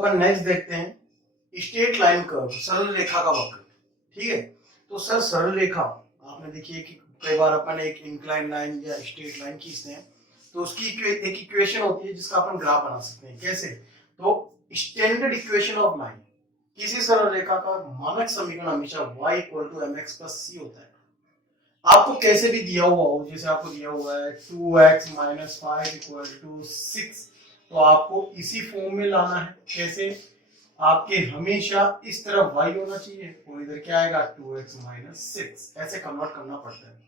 अपन next देखते हैं straight line curve, सरल रेखा का वक्र। ठीक है, तो सर सरल रेखा आपने देखिए कि कई बार अपन एक इंक्लाइन लाइन या स्ट्रेट लाइन खींचते हैं तो उसकी एक इक्वेशन होती है जिसका अपन ग्राफ बना सकते हैं। कैसे? तो स्टैंडर्ड इक्वेशन ऑफ लाइन, किसी सरल रेखा का मानक समीकरण हमेशा y = mx + c होता है। आपको कैसे भी दिया हुआ हो, जैसे आपको दिया हुआ है 2x - 5 = 6, तो आपको इसी फॉर्म में लाना है। कैसे? आपके हमेशा इस तरफ y होना चाहिए और इधर क्या आएगा 2x - 6, ऐसे कन्वर्ट करना पड़ता है।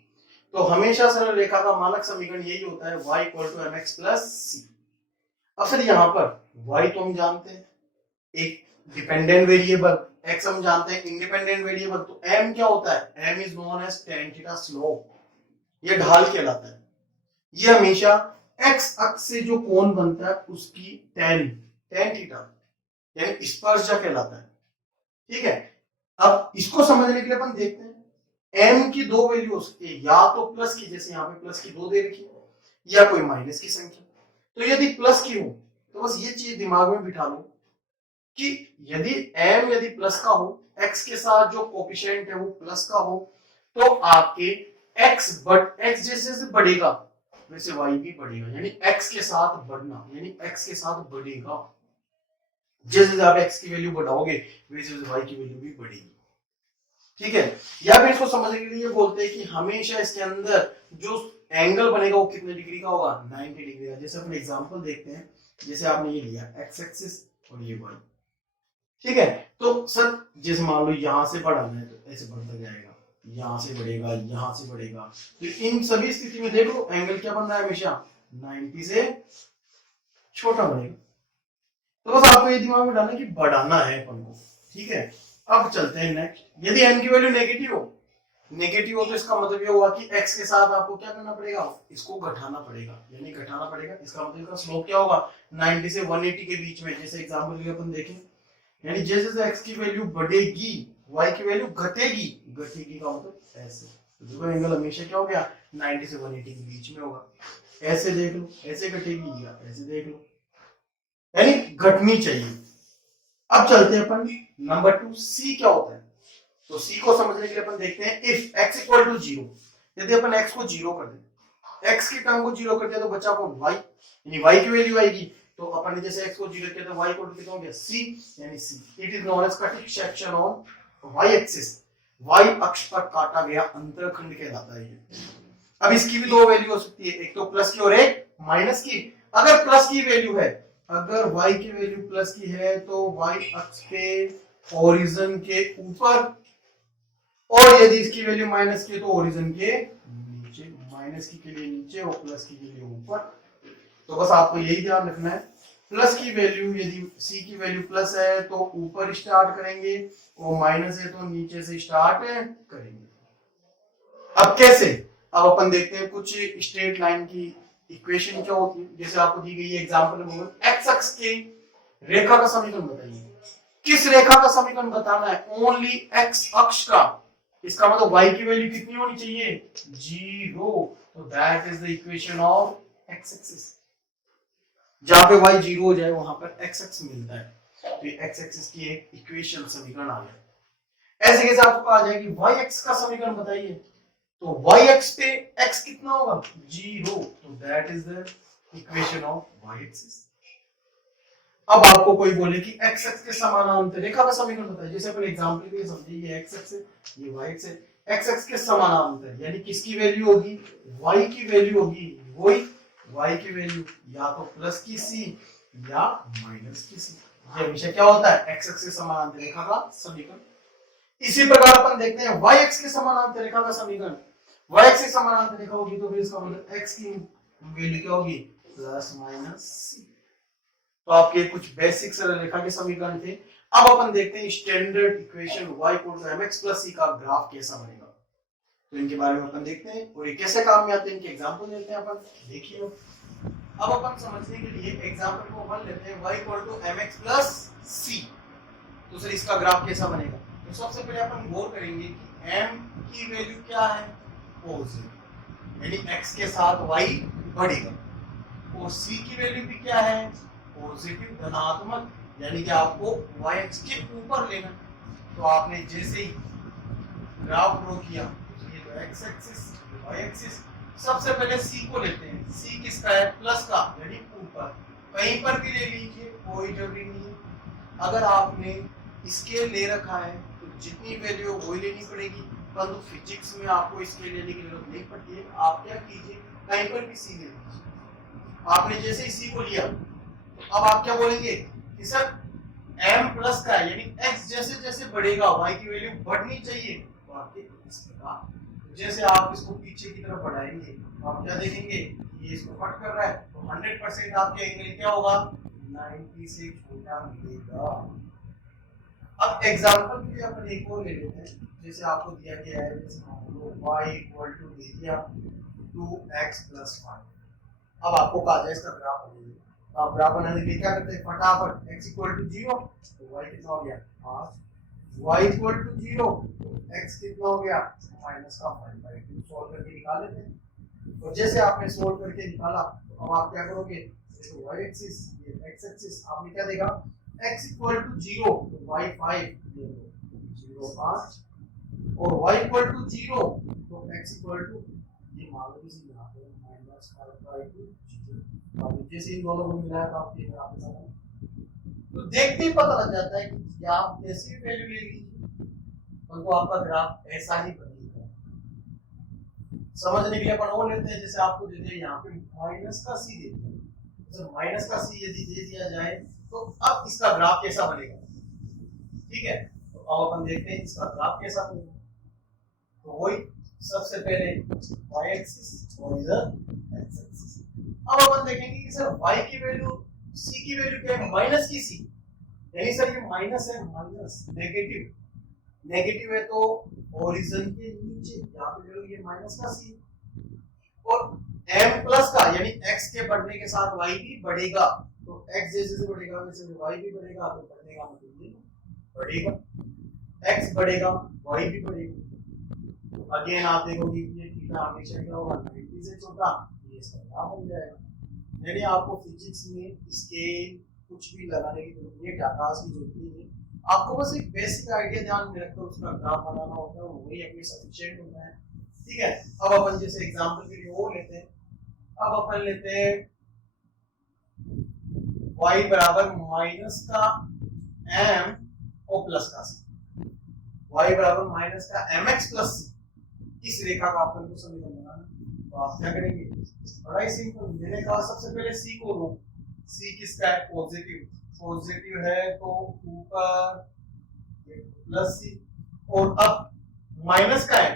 तो हमेशा सरल रेखा का मानक समीकरण यही होता है y = mx + c। अब सर यहाँ पर y तो हम जानते हैं एक डिपेंडेंट वेरिएबल, x हम जानते हैं इंडिपेंडेंट वेरिएबल, तो m क्या होता है? m is known as tan theta slope, ये ढाल कहलाता है। ये हमेशा x अक्ष से जो कोण बनता है उसकी tan थीटा यानी स्पर्शा कहलाता है। ठीक है, अब इसको समझने के लिए अपन देखते हैं m की दो वैल्यू हो सकती है, या तो प्लस की, जैसे यहाँ पे प्लस की 2 दे रखी है, या कोई माइनस की संख्या। तो यदि प्लस की हो तो बस ये चीज दिमाग में बिठा लो कि यदि m यदि प्लस का हो, x के साथ जो कोफिशिएंट है वो प्लस का हो, तो आपके x जैसे बढ़ेगा वैसे y भी बढ़ेगा, यानी x के साथ बढ़ना, यानी x के साथ बढ़ेगा। जैसे आप x की वैल्यू बढ़ाओगे वैसे y की वैल्यू भी बढ़ेगी। ठीक है, या फिर इसको समझने के लिए बोलते हैं कि हमेशा इसके अंदर जो एंगल बनेगा वो कितने डिग्री का होगा? 90 डिग्री का। जैसे अपन एग्जांपल देखते हैं, जैसे आपने ये लिया x एक्सिस और ये y। ठीक है, तो सर जैसे मान लो यहां से बढ़ाना है तो ऐसे बढ़ता जाएगा, यहां से बढ़ेगा, यहां से बढ़ेगा, तो इन सभी स्थिति में देखो एंगल क्या बन रहा है? हमेशा 90 से छोटा बनेगा। तो बस आपको ये दिमाग में डालना कि बढ़ाना है अपन को। ठीक है, अब चलते हैं नेक्स्ट। यदि m की वैल्यू नेगेटिव हो तो इसका मतलब ये हुआ कि x के साथ आपको क्या करना पड़ेगा? इसको घटाना पड़ेगा, यानी घटाना पड़ेगा। इसका मतलब इसका स्लोप क्या होगा? 90 से 180 के बीच में। जैसे एग्जांपल लिए अपन देखें, यानी जैसे जैसे x की वैल्यू बढ़ेगी y की वैल्यू घटेगी का मतलब ऐसे। तो देखो एंगल हमेशा क्या हो गया? 90 से 180 के बीच में होगा। ऐसे देख लो, ऐसे घटेगी या ऐसे देख लो, यानी घटनी चाहिए। अब चलते हैं अपन नंबर 2, c क्या होता है? तो c को समझने के लिए अपन देखते हैं इफ x = 0, यदि अपन x को 0 कर दें, x की टर्म को 0 कर दिया तो बचा कौन? y, यानी y की वैल्यू आएगी। तो अपन ने जैसे x को 0 किया तो y को कितना हो गया? c, यानी c। It is known as cutting section on y axis, y अक्ष पर काटा गया अंतरखंड कहलाता है ये। अब इसकी भी दो वैल्यू हो सकती है, एक तो प्लस की और एक माइनस की। अगर प्लस की वैल्यू है, अगर y की वैल्यू प्लस की है तो y अक्ष पे ओरिजिन के ऊपर, और यदि इसकी वैल्यू माइनस की है तो ओरिजिन के नीचे। माइनस की के लिए नीचे और प्लस की के लिए ऊपर। तो बस आपको यही ध्यान रखना है, प्लस की वैल्यू यदि c की वैल्यू प्लस है तो ऊपर स्टार्ट करेंगे, और माइनस है तो नीचे से स्टार्ट करेंगे। अब कैसे? अब अपन देखते हैं कुछ स्ट्रेट लाइन की इक्वेशन क्या होती है। जैसे आपको दी गई है एग्जांपल नंबर, x अक्ष की रेखा का समीकरण बताइए। किस रेखा का समीकरण बताना है? ओनली x अक्ष का। इसका मतलब y की वैल्यू कितनी होनी चाहिए? 0। तो that is the equation of x axis. जहां पे y 0 हो जाए वहां पर x अक्ष मिलता है, तो ये x एक्सिस की एक इक्वेशन समीकरण आ गया। ऐसे कैसे आपको कहा जाए कि y अक्ष का समीकरण बताइए, तो y अक्ष पे x कितना होगा? 0। तो that is the equation of y axis. अब आपको कोई बोले कि x अक्ष के समानांतर रेखा का समीकरण बताइए, जैसे अपन एग्जांपल के लिए समझिए, ये x अक्ष है, ये y अक्ष है। x अक्ष के समानांतर यानी किसकी वैल्यू होगी? y की वैल्यू होगी। वही y की वैल्यू या तो प्लस की c या माइनस की c। ये हमेशा क्या होता है? x अक्ष के समानांतर रेखा का समीकरण। इसी प्रकार अपन देखते हैं y अक्ष के समानांतर रेखा का समीकरण। y अक्ष के समानांतर रेखा होगी तो फिर इसका मतलब x की वैल्यू क्या होगी? Plus minus c। तो आपके कुछ बेसिक सरल रेखा के समीकरण थे। अब अपन देखते हैं standard equation y = mx + c का ग्राफ कैसा बनेगा। तो इनके बारे में अपन देखते हैं और ये कैसे काम में आते हैं, इनके एग्जांपल लेते हैं अपन। देखिए अब अपन समझने के लिए एग्जांपल को अपन लेते हैं y = mx + c। तो सर इसका ग्राफ कैसा बनेगा? तो सबसे पहले अपन गौर करेंगे कि m की वैल्यू क्या है? पॉजिटिव, यानी x के साथ y बढ़ेगा, और c की वैल्यू भी क्या है? पॉजिटिव, धनात्मक, यानी कि आपको y एक्स के ऊपर लेना। तो आपने जैसे ही ग्राफ ड्रॉ किया, ये तो x एक्सिस, y एक्सिस, सबसे पहले c को लेते हैं। c किसका है? प्लस का, यानी ऊपर। कहीं पर भी ले लीजिए, कोई जरूरी नहीं है। अगर आपने स्केल ले रखा है तो जितनी वैल्यू वही लेनी पड़ेगी, परंतु फिजिक्स में आपको स्केल लेने की जरूरत नहीं पड़ती है। आप क्या कीजिए, कहीं पर भी सी ले लीजिए। आपने जैसे ही सी को लिया, तो अब आप क्या बोलेंगे कि सर m प्लस का है, यानी x जैसे जैसे बढ़ेगा y की वैल्यू बढ़नी चाहिए। तो आपके इस प्रकार जैसे आप इसको पीछे की तरफ बढ़ाएंगे, तो आप क्या देखेंगे, ये इसको कट कर रहा है, तो 100% आपके एंगल क्या होगा, 90 से छोटा मिलेगा। अब एग्जांपल के लिए अपन एक और ले लेते हैं। जैसे आपको दिया गया है, जैसे मान लो y इक्वल टू दे दिया 2x प्लस 5। अब आपको कहा जाए इसका ग्राफ बनाइए। तो आप ग्राफ बनाने के लिए क्या करते हैं, फटाफट x इक्वल टू 0, तो y कितना हो गया 5, y इक्वल टू 0, तो x कितना हो गया माइनस का 5/2। सॉल्व करके निकाल लेते हैं। और जैसे आपने सॉल्व करके निकाला, तो अब आप क्या करोगे, तो y एक्सिस, ये x एक्सिस, आपने क्या देखा, x इक्वल टू 0, तो y 5, 0 5, और y इक्वल टू 0, तो x इक्वल टू, ये मान लो इसी यहाँ पे माइनस 5/2। अब जैसे इन दोनों को मिलाया तो आप ये ग्राफ बना, तो देखते ही पता लग जाता है कि आप कैसी वैल्यू ले लीजिए, तो आपका ग्राफ ऐसा ही बनेगा। समझने के लिए अपन और लेते हैं। जैसे आपको दे दिया यहाँ पे माइनस का सी दे दिया, तो माइनस का सी यदि दे दिया जाए, तो अब इसका ग्राफ कैसा बनेगा, ठीक है। तो अब अपन देखते हैं इसका ग्राफ कैसा बनेगा। तो वही सबसे पहले y एक्सिस और इधर x एक्सिस। अब अपन देखेंगे कि सर y की वैल्यू, c की वैल्यू क्या है, माइनस की c, यानी सर ये माइनस है, माइनस नेगेटिव, नेगेटिव है, तो ओरिजिन के नीचे यहाँ पे ले लो, ये माइनस का c, और m प्लस का, यानी x के बढ़ने के साथ y भी बढ़ेगा। तो x जैसे जैसे बढ़ेगा वैसे y भी बढ़ेगा, तो बढ़ने का मतलब ये बढ़ेगा, x बढ़ेगा y भी बढ़ेगा। अगेन आप देखोगे ये थीटा हमेशा क्या होगा, 90 से छोटा, ये इसका ग्राफ बन जाएगा। यानी आपको फिजिक्स में स्केल कुछ भी लगाने की जरूरत नहीं है, डाटास की जरूरत नहीं है। आपको बस एक बेसिक आइडिया ध्यान में रखकर उसका ग्राफ बनाना होता है, वही अपने सफिशिएंट होता है, ठीक है। अब अपन जैसे एग्जांपल के लिए वो लेते हैं। अब अपन लेते हैं y बराबर माइनस का m और प्लस का c, y बराबर माइनस का mx प्लस c। इस रेखा का आपको तो समीकरण बनाना, तो आप क्या करेंगे, बड़ा ही सिंपल। मैंने कहा सबसे पहले c को लो, c किसका है, पॉजिटिव, पॉजिटिव है तो ऊपर प्लस c, और अब माइनस का है,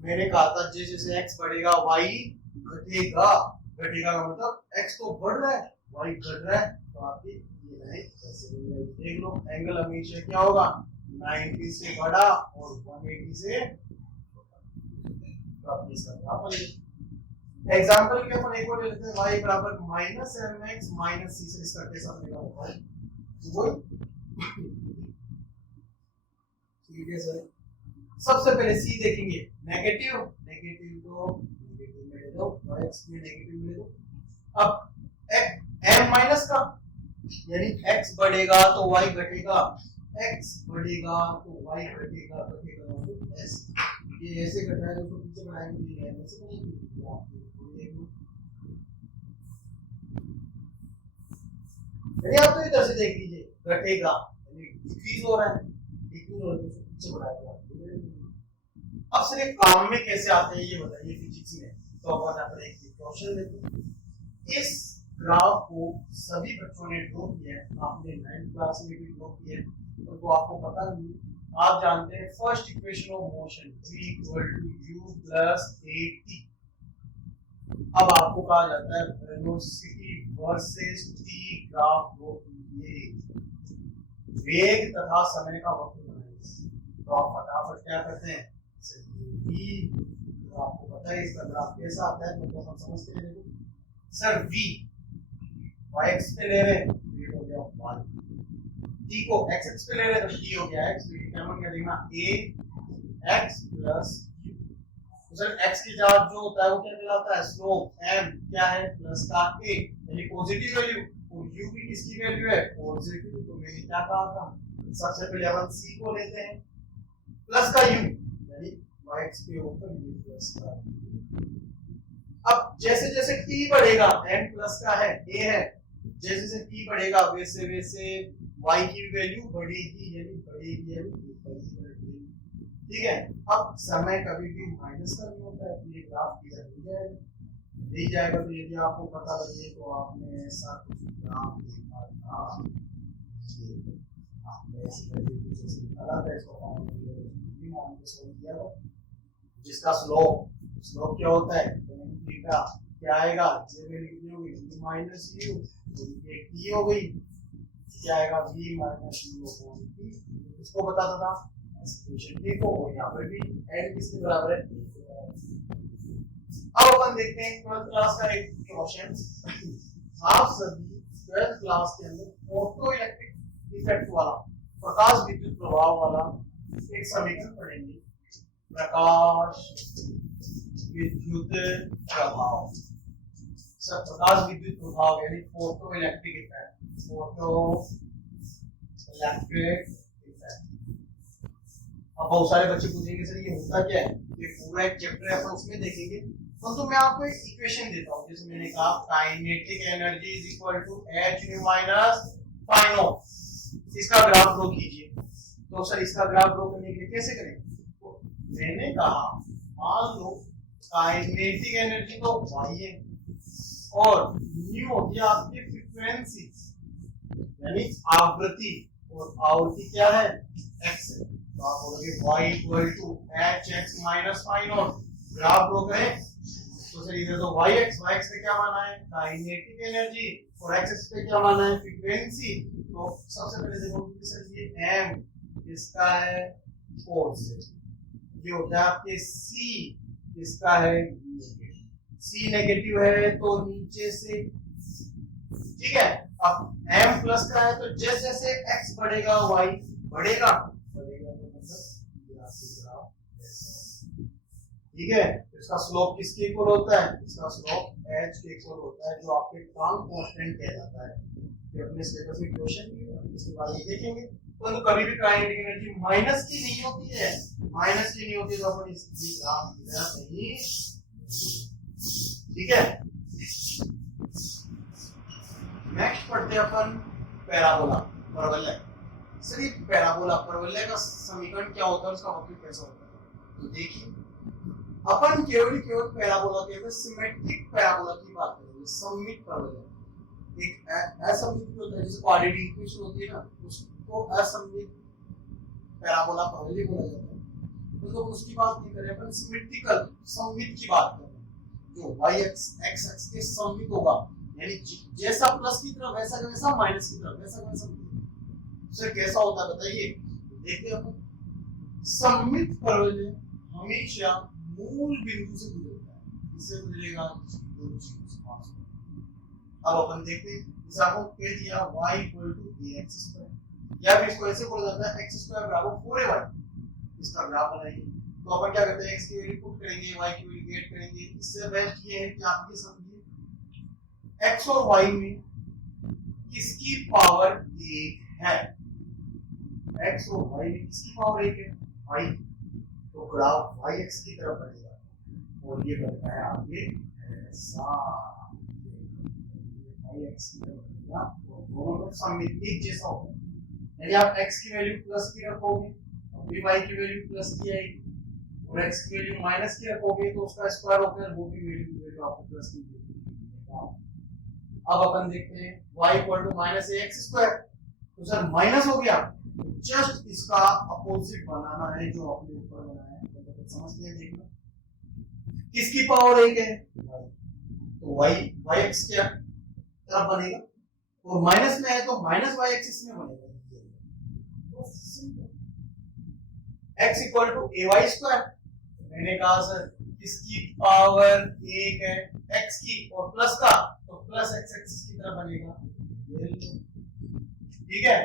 मैंने कहा था जैसे जैसे x बढ़ेगा y घटेगा, घटेगा का मतलब x तो बढ़ रहा है, y घट रहा है, तो आपकी ये लाइन ऐसे देख लो, एंगल हमेशा क्या होगा, 90 से बड़ा और 180 से एग्जांपल के अपन एक और ले लेते हैं, y बराबर माइनस mx माइनस c से इसका कैसा बनेगा, वो ठीक है सर। सबसे पहले c देखेंगे, नेगेटिव, नेगेटिव तो नेगेटिव में ले दो, x में नेगेटिव में ले दो। अब m माइनस का, यानी x बढ़ेगा तो y घटेगा, x बढ़ेगा तो y घटेगा, घटेगा तो s, ये ऐसे घटा है, उसको पीछे बढ़ाएंगे, ये ऐसे नहीं, यानी आप तो इधर से देख लीजिए, घटेगा यानी डिक्रीज हो रहा है, डिक्रीज हो रहा है, तो पीछे बढ़ाएगा। अब सर ये काम में कैसे आते हैं ये बताइए फिजिक्स में। तो अपन यहाँ पर एक क्वेश्चन लेते हैं। इस ग्राफ को सभी बच्चों ने ड्रॉ किया है, आपने 9th क्लास में भी ड्रॉ किया है, तो आपको पता नहीं है। आप जानते हैं first equation of motion v equal to u plus at। अब आपको कहा जाता है velocity versus t graph draw कीजिए, वेग तथा समय का वक्र बनाइए। तो आप फटाफट क्या करते हैं, तो आपको पता है इसका ग्राफ कैसा आता है, तो हम समझते हैं। देखो सर v y एक्स पे ले रहे हैं, ये हो गया y, t को x एक्स पे ले रहे हैं तो t हो गया x, तो ये क्या बन गया देखना a x प्लस u। तो सर x की चार्ज जो होता है वो क्या कहलाता है, स्लोप, m क्या है प्लस का a, यानी पॉजिटिव वैल्यू, और u की किसकी वैल्यू है पॉजिटिव, तो मैंने क्या कहा था सबसे पहले अपन c को लेते हैं प्लस का u यानी y के ऊपर u प्लस का। अब जैसे जैसे t बढ़ेगा n प्लस का है a है, जैसे जैसे t बढ़ेगा वैसे वैसे y की वैल्यू बढ़ेगी यानी बढ़ेगी। ठीक है, अब समय कभी भी माइनस का नहीं होता है, ये ग्राफ इधर दी जाएगा। तो यदि आपको पता लगे तो आपने ऐसा कुछ ग्राफ देखा था, आपने ऐसे करके कुछ ऐसे निकाला था, इसको मान के सोल्व किया था, जिसका स्लोप क्या होता है थीटा क्या आएगा, ये वैल्यू कितनी होगी माइनस u, एक t हो गई, क्या आएगा v minus u upon t। इसको बताता था इक्वेशन देखो यहाँ पर भी n किसके बराबर है। अब अपन देखते हैं 12th क्लास का एक क्वेश्चन। आप सभी 12th क्लास के अंदर फोटो इलेक्ट्रिक इफेक्ट वाला प्रकाश विद्युत प्रभाव वाला एक समीकरण पढ़ेंगे, प्रकाश विद्युत प्रभाव। सर प्रकाश विद्युत प्रभाव यानी photo electric effect, photo electric effect. अब बहुत सारे बच्चे पूछेंगे सर ये होता क्या है, ये पूरा एक चैप्टर है अपन उसमें देखेंगे। तो मैं आपको एक इक्वेशन देता हूं, जैसे मैंने कहा kinetic energy is equal to h nu minus phi o। इसका ग्राफ ड्रॉ कीजिए। तो सर इसका ग्राफ ड्रॉ करने के लिए कैसे करें, तो मैंने कहा मान लो काइनेटिक एनर्जी तो y है और न्यू होती है आपकी फ्रीक्वेंसी यानी आवृत्ति, और आवृत्ति क्या है x है। तो आप बोलोगे y equal to hx minus phi o। Graph draw करें तो सर इधर तो yx पे क्या माना है काइनेटिक एनर्जी और x पे क्या माना है फ्रीक्वेंसी। तो सबसे पहले देखो कि सर ये m इसका है फोर्स, ये होता है आपके c इसका है c नेगेटिव है तो नीचे से, ठीक है। अब m प्लस का है तो जैसे जैसे x बढ़ेगा y बढ़ेगा, ठीक है। इसका स्लोप किसके इक्वल होता है, इसका स्लोप h के इक्वल होता है, जो आपके प्लांक कांस्टेंट कहलाता है। फिर अपने सिलेबस में क्वेश्चन भी है, इसके बाद ये देखेंगे। तो कभी भी काइनेटिक एनर्जी माइनस की नहीं होती है, माइनस की नहीं होती तो अपन इसकी ग्राफ नहीं, ठीक है। नेक्स्ट पढ़ते हैं अपन पैराबोला परवलय। सर ये पैराबोला परवलय का समीकरण क्या होता है, उसका वक्र कैसा होता है। तो देखिए अपन केवल पैराबोला के सिमेट्रिक पैराबोला की बात करेंगे, सममित परवलय। एक असममित होता है जैसे क्वाड्रेटिक इक्वेशन होती है ना, उसको असममित पैराबोला परवलय बोला जाता है। मतलब उसकी बात नहीं करें अपन, सिमेट्रिकल सममित की बात कर रहे हैं, जो y x x के सममित होगा, यानी जैसा प्लस की तरफ वैसा का वैसा, माइनस की तरफ वैसा का वैसा। सर कैसा होता है बताइए, देखते हैं अपन। सममित परवलय हमेशा मूल बिंदु से गुजरता है, इससे गुजरेगा दोनों चीजों से पास। अब अपन देखते हैं, जैसे आपको कह दिया y ax², या फिर इसको ऐसे बोला जाता है x² बराबर 4ay। इसका ग्राफ बनाइए। तो अपन क्या करते हैं, x की वैल्यू पुट करेंगे, y की वैल्यू गेट करेंगे। इससे बेस्ट ये है कि आप ये समझिए x और y में किसकी पावर 1 है, x और y में किसकी पावर 1 है y। तो ग्राफ yx की तरफ बढ़ेगा और ये बनता है आपके ऐसा, yx की तरफ बढ़ेगा और दोनों का सममित एक जैसा होगा। यदि आप x की वैल्यू प्लस की रखोगे और भी y की वैल्यू प्लस की आएगी, और x की वैल्यू माइनस की रखोगे तो उसका स्क्वायर होकर वो भी वैल्यू आपको प्लस की मिलेगी। अब अपन देखते हैं y -ax²। तो सर माइनस हो गया, जस्ट इसका अपोजिट बनाना है जो अपने ऊपर बनाया है, तो समझते हैं। देखना किसकी पावर 1 है, तो yx क्या तरफ बनेगा, और माइनस में है तो माइनस y एक्सिस में बनेगा। x =ay²। मैंने कहा सर किसकी पावर 1 है x की, और प्लस का तो प्लस x एक्सिस की तरफ बनेगा, ठीक है।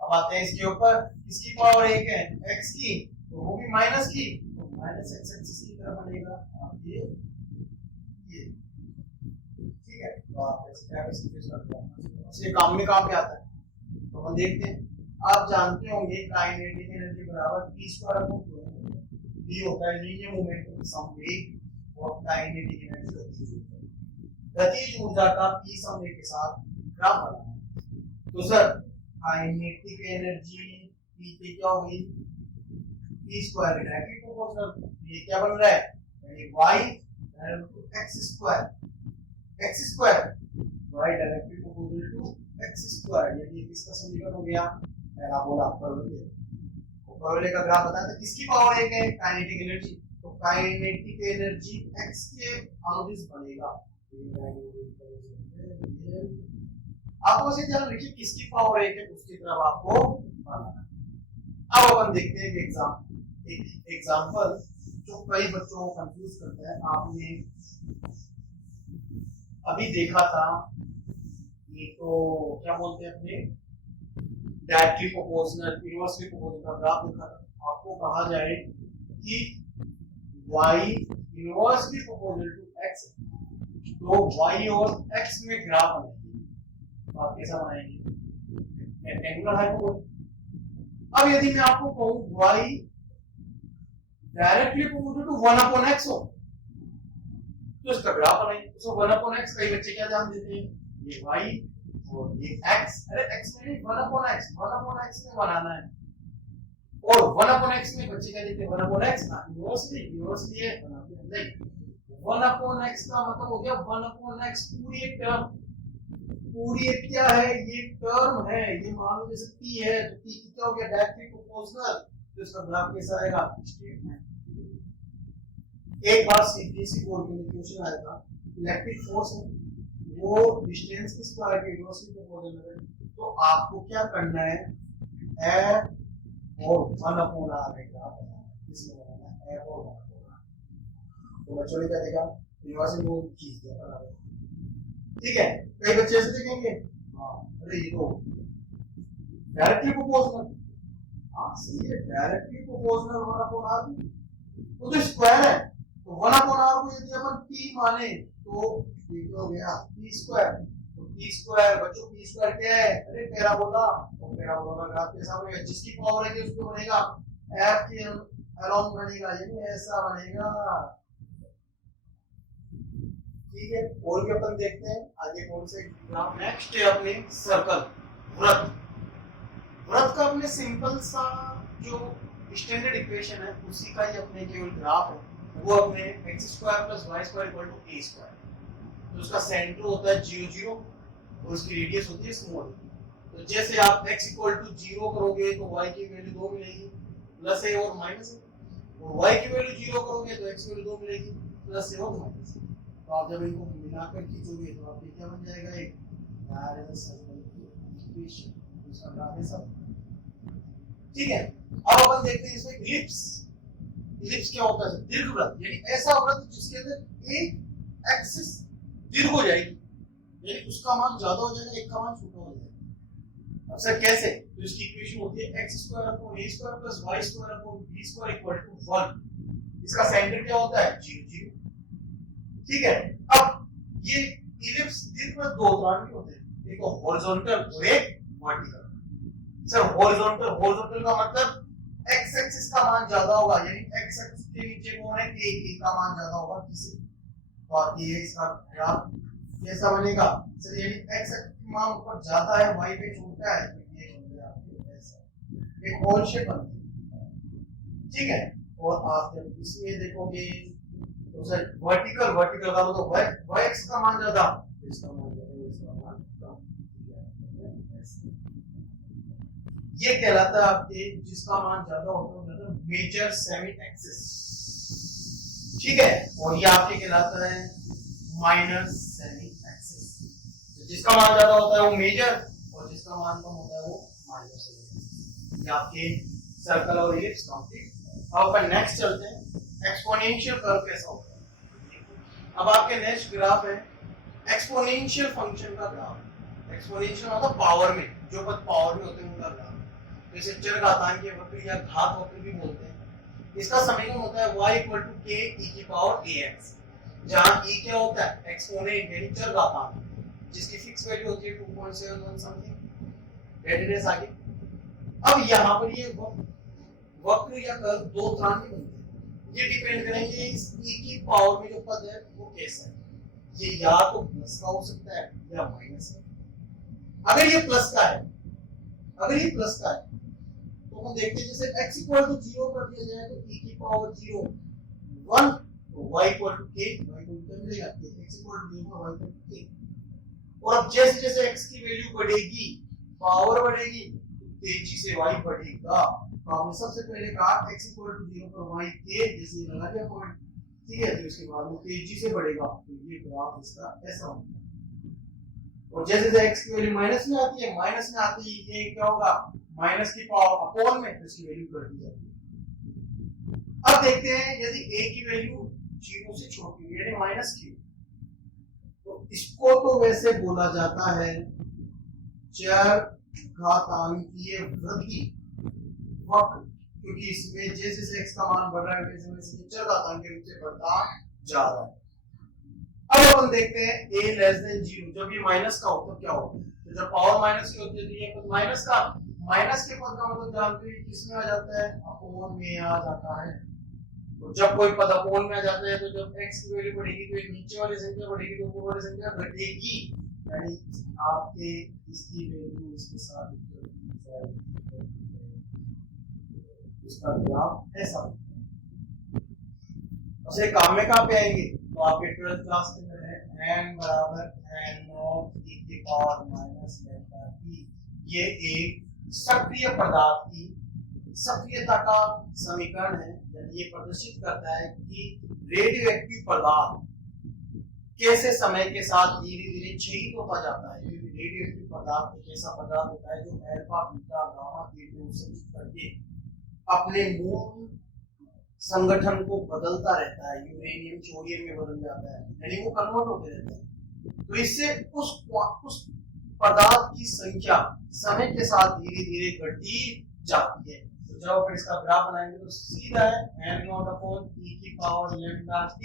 अब आते हैं इसके ऊपर, किसकी पावर 1 है x की, तो वो भी माइनस की, तो माइनस x एक्सिस की तरफ बनेगा ये, ठीक है। तो आप ऐसे क्या कर सकते हैं, इसके काम में काम क्या आता है तो हम देखते हैं। आप जानते होंगे काइनेटिक एनर्जी बराबर p स्क्वायर अपॉन 2 p होता है लीनियर मोमेंटम सम वेग और काइनेटिक एनर्जी गतिज ऊर्जा। गतिज ऊर्जा का p सम वेग के साथ ग्राफ बनाना। तो सर काइनेटिक एनर्जी p पे क्या होगी p स्क्वायर डायरेक्टली प्रोपोर्शनल, ये क्या बन रहा है यानी y x square x square y directly proportional to x square, यानी इसका समीकरण हो गया पैराबोला परवलय। तो परवलय का ग्राफ बताया था किसकी पावर 1 है काइनेटिक एनर्जी, तो काइनेटिक एनर्जी x के अनुदिश बनेगा। आपको से ध्यान रखिए किसकी पावर 1 है उसकी तरफ आपको बनाना। अब अपन देखते हैं एक एग्जांपल जो कई बच्चों को कंफ्यूज करता है। आपने अभी देखा था ये तो क्या बोलते हैं अपने डायरेक्टली प्रोपोर्शनल इनवर्सली प्रोपोर्शनल का ग्राफ देखा था। आपको कहा जाए कि y inversely proportional to x, तो y और x में ग्राफ बनाएंगे तो आप कैसा बनाएंगे रेक्टेंगुलर हाइपरबोला। अब यदि मैं आपको कहूं y directly proportional to 1 upon x हो तो इसका ग्राफ बनाएंगे। तो 1 अपॉन x कई बच्चे क्या जान देते हैं ये y और ये x, अरे x में नहीं 1 अपॉन x में बनाना है। और 1 अपॉन x में बच्चे क्या देते हैं 1 अपॉन x ना इनवर्सली है बनाते हैं नहीं। 1 अपॉन x का मतलब हो गया 1 अपॉन x पूरी एक टर्म, पूरी एक क्या है ये टर्म है, ये मान लो जैसे p है तो p क्या हो गया डायरेक्टली प्रोपोर्शनल, तो इसका ग्राफ कैसा आएगा स्ट्रेट लाइन। एक बार सीबीएसई बोर्ड में क्वेश्चन आया था इलेक्ट्रिक फोर्स है वो डिस्टेंस के स्क्वायर के इनवर्सली प्रोपोर्शनल है, तो आपको क्या करना है f और 1 अपॉन r का ग्राफ बनाना है। इसमें बनाना है f और 1 अपॉन r। तो बच्चों ने क्या देखा इनवर्सली वो खींच दिया बराबर, ठीक है। कई बच्चे ऐसे देखेंगे हां अरे ये तो डायरेक्टली प्रोपोर्शनल, हां सही है डायरेक्टली प्रोपोर्शनल 1 अपॉन r, वो तो स्क्वायर है तो 1 अपॉन r को यदि अपन p माने तो ये हो गया p स्क्वायर। तो p स्क्वायर बच्चों p स्क्वायर क्या है अरे पैराबोला, तो पैराबोला का ग्राफ कैसा बनेगा जिसकी पावर है कि उसको बनेगा f के अलोंग बनेगा यानी ऐसा बनेगा, ठीक है। और भी अपन देखते हैं आगे कौन से ग्राफ। नेक्स्ट है अपने सर्कल वृत्त। वृत्त का अपने सिंपल सा जो स्टैंडर्ड इक्वेशन है उसी का ही अपने केवल ग्राफ है, वो अपने x square plus y square equal to a square. तो उसका सेंटर होता है 0 0 और उसकी रेडियस होती है स्मॉल। तो जैसे आप x इक्वल टू 0 करोगे तो y की वैल्यू 2 मिलेगी प्लस a और माइनस a, और y की वैल्यू 0 करोगे तो x की वैल्यू 2 मिलेगी प्लस a और माइनस a। तो आप जब इनको मिलाकर खींचोगे तो आपके क्या बन जाएगा एक पैरेलल सर्कल की इक्वेशन, इसका ग्राफ है सब, ठीक है। अब अपन देखते हैं इसमें इलिप्स। इलिप्स क्या होता है दीर्घवृत्त, यानी ऐसा वृत्त जिसके अंदर एक एक्सिस दीर्घ हो जाएगी यानी उसका मान ज्यादा हो जाएगा एक का मान छोटा हो जाएगा। अब सर कैसे, तो इसकी इक्वेशन होती है x square upon a square plus y square upon b square equal to 1। इसका सेंटर क्या होता है 0 0, ठीक है। अब ये इलिप्स दीर्घवृत्त दो तरह के होते हैं, एक हॉरिजॉन्टल और एक वर्टिकल। सर हॉरिजॉन्टल का मतलब x एक्सिस का मान ज्यादा होगा यानी x एक्सिस के नीचे कौन है a का मान ज्यादा होगा किसी, और ये इसका ग्राफ कैसा बनेगा सर यानी x एक्सिस का मान ऊपर ज्यादा है y पे छोटा है तो ये बन गया आपके ऐसा एक होल शेप बनती है, ठीक है। और आप जब इसमें देखोगे तो सर वर्टिकल का मतलब y एक्सिस का मान ज्यादा इसका मान ज्यादा इसका मान कम, ये कहलाता है आपके जिसका मान ज्यादा होता है मतलब मेजर सेमी एक्सिस, ठीक है। और ये आपके कहलाता है माइनर सेमी एक्सिस। तो जिसका मान ज्यादा होता है वो मेजर और जिसका मान कम होता है वो माइनर सेमी। ये आपके सर्कल और इलिप्स कंप्लीट। अब अपन नेक्स्ट चलते हैं एक्सपोनेंशियल कर्व कैसा होता है। अब आपके नेक्स्ट ग्राफ है एक्सपोनेंशियल फंक्शन का ग्राफ। एक्सपोनेंशियल मतलब पावर में, जो पद पावर में होते हैं उनका ग्राफ, जैसे चरघातांकीय वक्र या घात वक्र भी बोलते हैं। इसका समीकरण होता है y = k e की पावर ax, जहां e क्या होता है एक्सपोनेंट यानी चरघातांक जिसकी फिक्स वैल्यू होती है 2.71 समथिंग रेडियस आगे। अब यहाँ पर ये वक्र या कर्व दो तरह के बनते हैं, ये डिपेंड करेंगे इस e की पावर में जो पद है वो कैसा है। ये या तो प्लस का हो सकता है या माइनस का। अगर ये प्लस का है, अगर ये प्लस का है तो हम देखते हैं जैसे x इक्वल टू 0 कर दिया जाए तो e की पावर 0 1 तो y equal to k, y को क्या मिलेगा x equal to 0 y equal to k। और अब जैसे जैसे x की वैल्यू बढ़ेगी, पावर बढ़ेगी, तेजी से y बढ़ेगा। तो हमने सबसे पहले कहा x इक्वल टू 0 पर y k, जैसे लगा दिया पॉइंट, ठीक है, तो इसके बाद में तेजी से बढ़ेगा, तो ये ग्राफ इसका ऐसा होगा। और जैसे जैसे x की वैल्यू माइनस में आती है, माइनस में आती है ये क्या होगा, माइनस की पावर अपॉन में, तो इसकी वैल्यू बढ़ जाती है। अब देखते हैं यदि a की वैल्यू 0 से छोटी है यानी माइनस की, तो इसको तो वैसे बोला जाता है चर घातांकीय वृद्धि वक्र, क्योंकि इसमें जैसे जैसे x का मान बढ़ रहा है वैसे वैसे चर घातांकीय रूप से बढ़ता जा रहा है। अब अपन देखते हैं a लेस देन 0, जब ये माइनस का हो तब क्या होता है, तो जब पावर माइनस की होती है तो ये पद माइनस का, माइनस के पद का मतलब जानते हैं किसमें आ जाता है, अपोन में आ जाता है। तो जब कोई पद अपोन में आ जाता है तो जब x की वैल्यू बढ़ेगी तो ये नीचे वाली संख्या बढ़ेगी तो ऊपर वाली संख्या घटेगी, यानी आपके इसकी वैल्यू इसके साथ इसका ग्राफ ऐसा होता है। उसे काम में कहां पे आएंगे, तो आपके 12th क्लास के अंदर है n बराबर n नॉट e की पावर माइनस लैम्डा t। ये एक सक्रिय पदार्थ की सक्रियता का समीकरण है, यानी ये प्रदर्शित करता है कि रेडियोएक्टिव पदार्थ कैसे समय के साथ धीरे धीरे क्षयित होता जाता है। रेडियोएक्टिव पदार्थ एक ऐसा पदार्थ होता है जो अल्फा बीटा गामा के रूप से करके अपने मूल संगठन को बदलता रहता है, यूरेनियम थोरियम में बदल जाता है, यानी वो कन्वर्ट होते रहते हैं। तो इससे उस पदार्थ की संख्या समय के साथ धीरे धीरे घटती जाती है। तो जब आप इसका ग्राफ बनाएंगे तो सीधा है n नॉट अपॉन e की पावर लैम्डा t।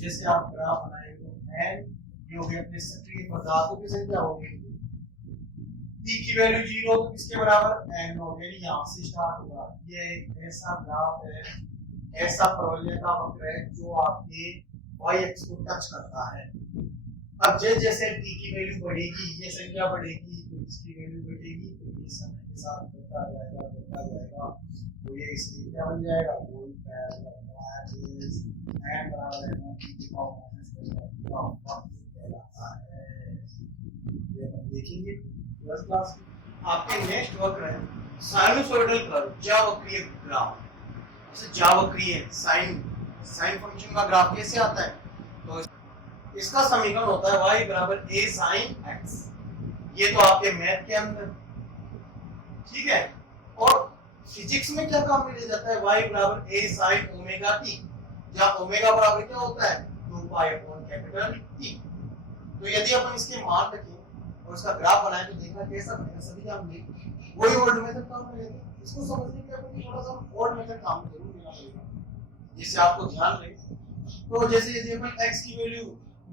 जैसे आप ग्राफ बनाएंगे तो n ये हो गया अपने सक्रिय पदार्थों की संख्या होगी, t की वैल्यू 0 तो किसके बराबर n होगा, यानी यहां से स्टार्ट होगा। ये एक ऐसा ग्राफ है, ऐसा प्रवलयता वक्र है जो आपके y एक्स को टच करता है। अब जैसे जैसे t की वैल्यू बढ़ेगी, ये संख्या बढ़ेगी, तो इसकी वैल्यू बढ़ेगी, तो ये समय के साथ बढ़ता जाएगा बढ़ता जाएगा, तो ये इसकी क्या बन जाएगा, कोई पैरेलल n बराबर है n की पावर माइनस कहलाता है। ये हम देखेंगे 10th क्लास में। आपके नेक्स्ट वक्र है साइनसोइडल कर्व, ज्यावक्रीय ग्राफ। जैसे ज्यावक्रीय साइन फंक्शन का ग्राफ कैसे आता है, तो इसका समीकरण होता है y बराबर a sin x। ये तो आपके मैथ के अंदर, ठीक है। और फिजिक्स में क्या काम में लिया जाता है, y बराबर a sin ओमेगा t, जहां ओमेगा बराबर क्या होता है 2 पाई अपॉन कैपिटल t। तो यदि अपन इसके मान रखें और इसका ग्राफ बनाए तो देखना कैसा बनेगा, सभी जान वही ओल्ड मेथड काम में लेते हैं। इसको समझने के लिए थोड़ा सा ओल्ड मेथड काम जरूर लेना पड़ेगा, जिससे आपको ध्यान रहे। तो जैसे यदि अपन x की वैल्यू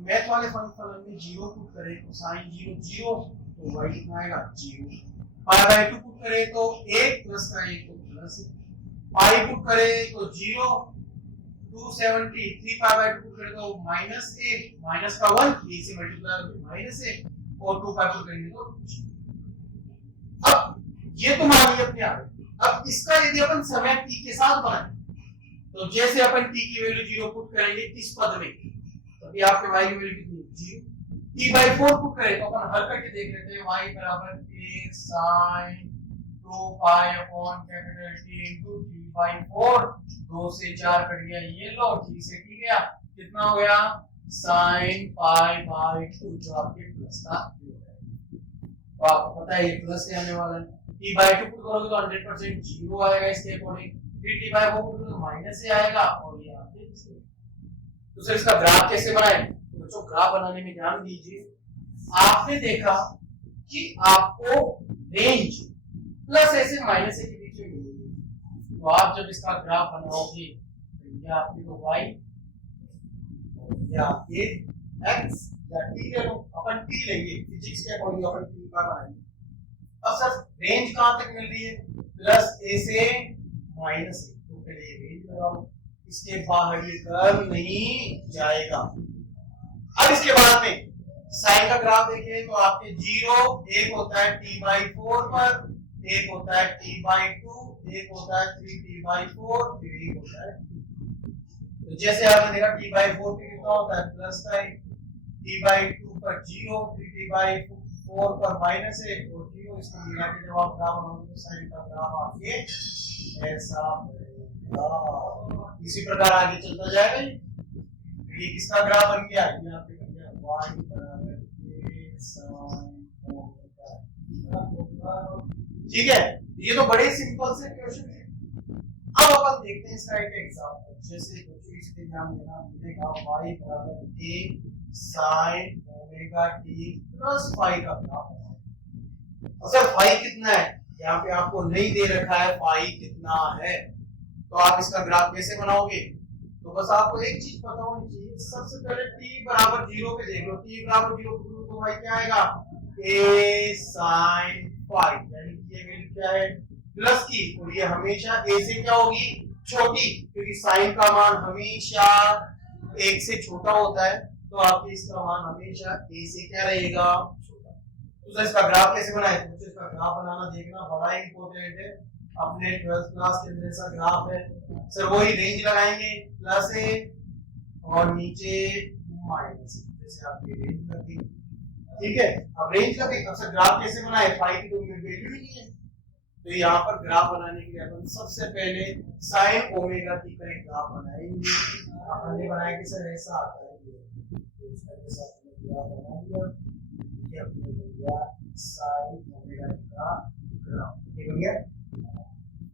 मैथ वाले फंक्शन में 0 पुट करें तो sin 0 0, तो y कितना आएगा 0। पाई बाय 2 पुट करें तो 1 प्लस का 1 तो प्लस, पाई पुट करें तो 0, 270 3 पाई बाय 2 पुट करें तो माइनस 1, माइनस का 1 3 से मल्टीप्लाई करके माइनस 1 और 2 पाई पुट करेंगे तो। अब ये तो मान लिया अपने आप। अब इसका यदि अपन समय t के साथ बनाएं तो जैसे अपन t की वैल्यू 0 पुट करेंगे इस पद में, तभी आपके y की वैल्यू कितनी 0, t by 4 पुट करें तो अपन हल करके देख लेते हैं y बराबर a sin 2 pi upon capital T into t by 4। 2 से 4 कट गया, ये लो 3 से t गया, कितना हो गया sin पाई बाय 2, जो आपके प्लस का योग है। तो आपको पता है ये प्लस से आने वाला है, t by 2 पुट करोगे तो 100% 0 आएगा इसके अकॉर्डिंग, फिर t by 4 पुट करोगे तो माइनस से आएगा, और ये आपके तो सर इसका ग्राफ कैसे बनाएं, तो बच्चों ग्राफ बनाने में ध्यान दीजिए। आपने देखा कि आपको रेंज प्लस ऐसे माइनस के बीच में मिलेगी, तो आप जब इसका ग्राफ बनाओगे तो ये आपके तो y और ये आपके x, या टी ले लो, अपन टी लेंगे, फिजिक्स के अकॉर्डिंग अपन टी का बनाएंगे। अब सर रेंज कहां तक मिल रही है, प्लस ए से माइनस ए, तो पहले ये रेंज लगाओ, इसके बाहर ये कर्व नहीं जाएगा। अब इसके बाद में साइन का ग्राफ देखें तो आपके जीरो एक होता है t/4 पर, एक होता है t/2, एक होता है 3t/4, फिर एक होता है, तो जैसे आपने देखा t/4 पे कितना होता है प्लस साइन, t/2 पर 0, 3t/4 पर माइनस है और 0, इसको मिला के जब आप ग्राफ बनाओगे तो साइन का ग्राफ आपके ऐसा बनेगा। इसी प्रकार आगे चलता जाएगा। ये किसका ग्राफ बन गया, ये आपने बन गया y बराबर a sin ओमेगा। ठीक है, ये तो बड़े सिंपल से क्वेश्चन है। अब अपन देखते हैं इसका एक एग्जांपल, जैसे बच्चों इसके ध्यान देना, मिलेगा y बराबर a sin omega t plus phi का ग्राफ। असल फाई कितना है यहाँ पे आपको नहीं दे रखा है, फाई कितना है, तो आप इसका ग्राफ कैसे बनाओगे, तो बस आपको एक चीज पता होनी चाहिए, सबसे पहले t बराबर 0 पे देख लो, t बराबर 0 तो y क्या आएगा a sin फाई, यानी कि ये वैल्यू क्या है प्लस की, और ये हमेशा a से क्या होगी छोटी, क्योंकि साइन का मान हमेशा 1 से छोटा होता है, तो आपके इसका मान हमेशा a से क्या रहेगा छोटा। तो सर इसका ग्राफ कैसे बनाए, तो इसका ग्राफ बनाना देखना बड़ा इंपॉर्टेंट है। अपने 12th क्लास के अंदर ऐसा ग्राफ है सर, वही रेंज लगाएंगे प्लस है और नीचे माइनस, जैसे आपकी रेंज लगी, ठीक है। अब रेंज लगी, अब सर ग्राफ कैसे बनाए, फाई की तो वैल्यू ही नहीं है, तो यहाँ पर ग्राफ बनाने के लिए अपन सबसे पहले साइन ओमेगा टी का एक ग्राफ बनाएंगे। अपन ने बनाया कि सर ऐसा आता है, तो इसका जैसा हमने ग्राफ बना दिया, ये अपने बन गया साइन ओमेगा टी का ग्राफ, ये बन गया।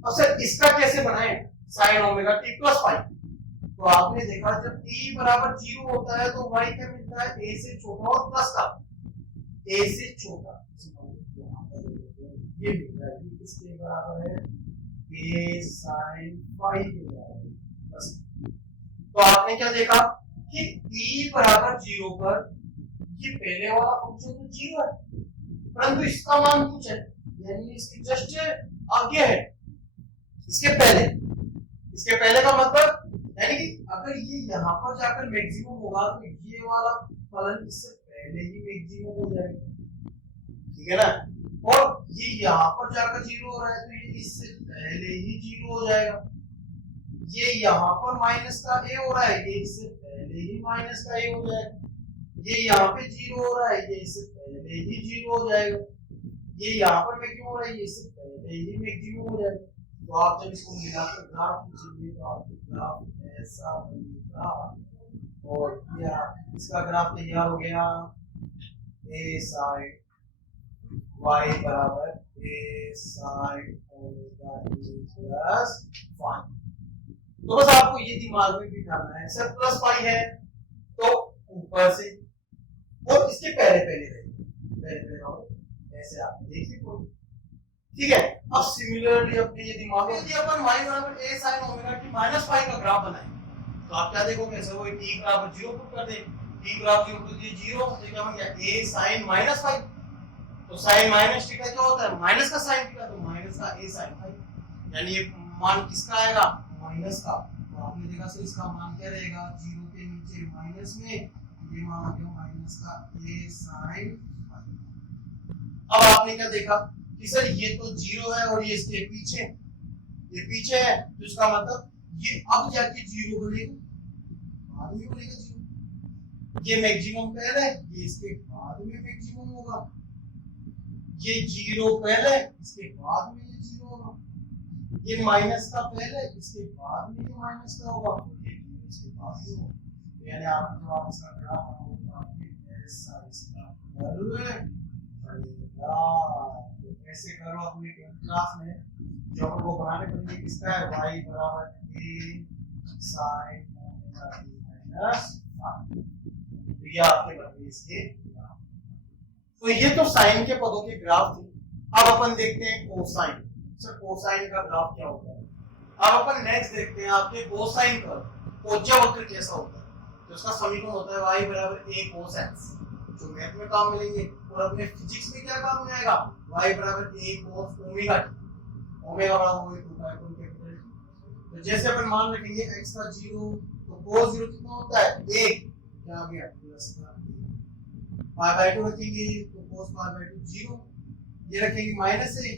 अब सर इसका कैसे बनाएं, sine omega T plus phi, तो आपने देखा जब t बराबर 0 होता है तो y क्या मिलता है a से छोटा और प्लस का a से छोटा, ये मिलता है, ये किसके बराबर है a sin फाई के बराबर बस। तो आपने क्या देखा कि t बराबर 0 पर ये पहले वाला फंक्शन तो 0 है, परंतु इसका मान कुछ है, यानी इसकी जस्ट आगे है, इसके पहले का मतलब यानी कि अगर ये यहाँ पर जाकर मैक्सिमम होगा तो ये वाला फलन इससे पहले ही मैक्सिमम हो जाएगा, ठीक है ना, और ये यहाँ पर जाकर 0 हो रहा है तो ये इससे पहले ही 0 हो जाएगा। ये यहाँ पर माइनस का a हो रहा है, ये इससे पहले ही माइनस का a हो जाएगा। ये यहाँ पे 0 हो रहा है, ये इससे पहले ही 0 हो जाएगा। ये यहाँ पर मैक्सिमम हो रहा है, ये इससे पहले ही मैक्सिमम हो जाएगा। तो आप जब इसको मिलाकर ग्राफ खींचेंगे तो आपके ग्राफ ऐसा बनेगा, और या इसका ग्राफ तैयार हो गया a sin y बराबर a sin omega t plus phi. तो बस आपको ये दिमाग में बिठाना है, सर प्लस फाई है तो ऊपर से और इसके पहले ऐसे आप देखिए, ठीक है। अब सिमिलरली अपने ये दिमाग में यदि अपन y बराबर a sin omega t minus phi का ग्राफ बनाएं तो आप क्या देखोगे, सर वो t बराबर 0 पुट कर दे, t बराबर 0 तो ये 0, तो क्या बन गया a sin माइनस फाई, तो sin माइनस थीटा क्या होता है माइनस का sin थीटा, तो माइनस का a sin फाई, यानी ये मान किसका आएगा माइनस का। तो आपने देखा सर इसका मान क्या रहेगा 0 के नीचे माइनस में, ये मान आ गया माइनस का a sin फाई। अब आपने क्या देखा कि सर ये तो 0 है और ये इसके पीछे है, तो इसका मतलब ये अब जाके 0 बनेगा, बाद में बनेगा 0। ये मैक्सिमम पहले, ये इसके बाद में मैक्सिमम होगा, ये 0 पहले, इसके बाद में ये 0 होगा, ये माइनस का पहले, इसके बाद में ये माइनस का होगा, और ये इसके बाद में होगा। यानी आप जब आप इसका ग्राफ बनाओगे तो आपके ऐसा इसका कर्व बनेगा। ऐसे करो अपने क्लास में जो वो बनाने के लिए किसका है y बराबर a sin omega t minus phi, तो ये आपके बन गए इसके ग्राफ। तो ये तो साइन के पदों के ग्राफ थे। अब अपन देखते हैं कोसाइन। सर कोसाइन का ग्राफ क्या होता है। अब अपन नेक्स्ट देखते हैं आपके कोसाइन का कोज्या वक्र कैसा होता है। तो इसका समीकरण होता है y बराबर a cos x। जो मैथ में काम मिलेंगे और अपने फिजिक्स में क्या काम में आएगा, y बराबर a cos omega t, omega बराबर वही 2 पाई अपॉन कैपिटल T। तो जैसे अपन मान रखेंगे x का 0 तो cos 0 कितना होता है 1, क्या आ गया प्लस का पाई बाय 2 रखेंगे तो cos पाई बाय 2 0, ये रखेंगे माइनस है,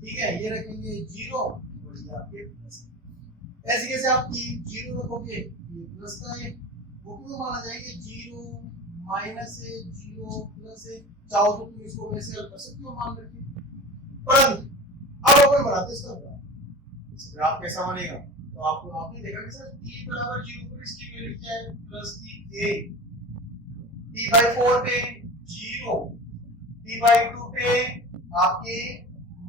ठीक है, ये रखेंगे 0 और ये आपके प्लस। ऐसे कैसे आपकी 0 रखोगे ये प्लस का है, वो क्यों माना जाएंगे 0 माइनस है 0 प्लस है, चाहो तो तुम इसको वैसे हल कर सकते हो मान रखिए। परंतु अब अपन बनाते हैं इसका ग्राफ। इस ग्राफ कैसा बनेगा, तो आपको आपने देखा कि सर t बराबर 0 पर इसकी वैल्यू क्या है प्लस की a, t by 4 पे 0, t by 2 पे आपके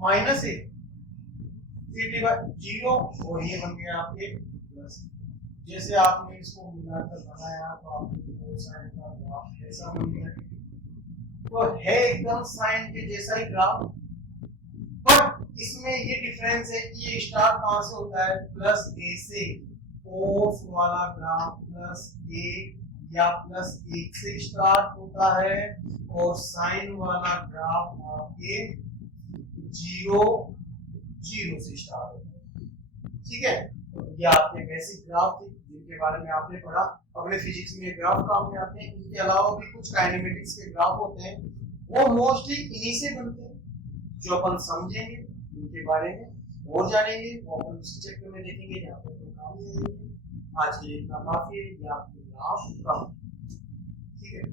माइनस है, फिर t by 0 और ये बन गया आपके प्लस। जैसे आपने इसको मिलाकर बनाया तो आपको कोसाइन का ग्राफ ऐसा बन गया, तो है एकदम साइन के जैसा ही ग्राफ, बट इसमें ये डिफरेंस है कि ये स्टार्ट कहां से होता है प्लस a से, कोस वाला ग्राफ प्लस a या प्लस 1 से स्टार्ट होता है और साइन वाला ग्राफ आपके 0 0 से स्टार्ट होता है, ठीक है। तो ये आपके बेसिक ग्राफ थे जिनके बारे में आपने पढ़ा, अपने फिजिक्स में ग्राफ काम में आते हैं। इनके अलावा भी कुछ काइनेमेटिक्स के ग्राफ होते हैं, वो मोस्टली इन्हीं से बनते हैं, जो अपन समझेंगे इनके बारे में और जानेंगे वो अपन उस चैप्टर में देखेंगे जहाँ पर काम में। आज के लिए इतना काफी है, ये आपके ग्राफ का, ठीक है।